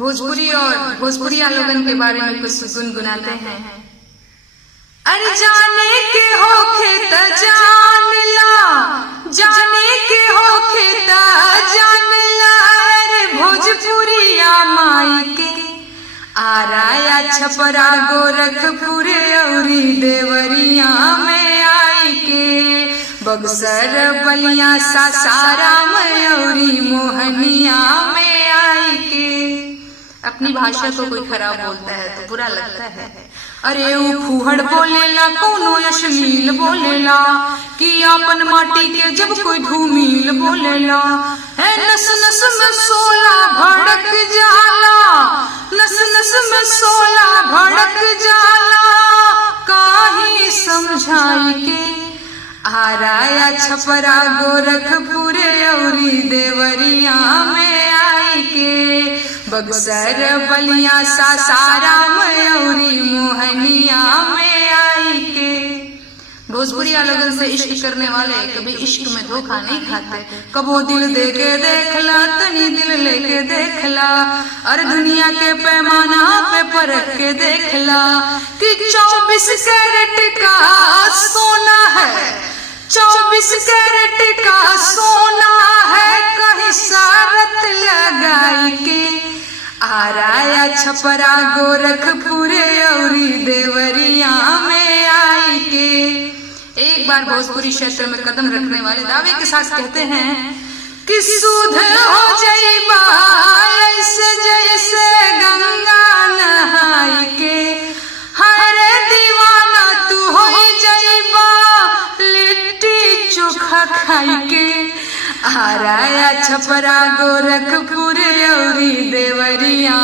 भोजपुरी और भोजपुरिया लोगन के बारे में कुछ गुनगुनाते हैं। अरे जाने के होखे त जान ला, जाने के होखे त जान ला, अरे भोजपुरिया माई के आराया छपरा गोरखपुर औरी देवरिया में आई के, बक्सर बलिया सासाराम औरी मोहनिया में आई के। अपनी भाषा को कोई खराब बोलता है तो बुरा लगता है। अरे वो फूहड़ बोलेला, कोनो अश्लील बोलेला, कि अपन माटी के जब कोई धूमिल बोलेला, है नस नस में सोला भड़क जाला, नस नस में सोला भड़क जाला, काहे समझाई के आराया छपरा गोरखपुर औरी देवरिया में आई के, बक्सर बलिया सासाराम औरी मोहनिया में आई के। भोजपुरिया लोगन से इश्क करने वाले कभी इश्क में धोखा नहीं खाते। कबो दिल दे के देखला, तनी दिल लेके देखला, और दुनिया के पैमाना पे परख के देखला कि 24 कैरेट का सोना है, 24 कैरेट का सोना है, कहीं शरत लगाई के आराया छपरा गोरखपुर औरी देवरिया में आई के। एक बार भोजपुरी क्षेत्र में कदम रखने वाले दावे के साथ कहते हैं कि सुध हो जाइबा ऐसे जैसे गंगा नहाई के, हरे दीवाना तू हो जाइबा लिट्टी चोखा खाई के आराया छपरा गोरखपुर औरी देवरिया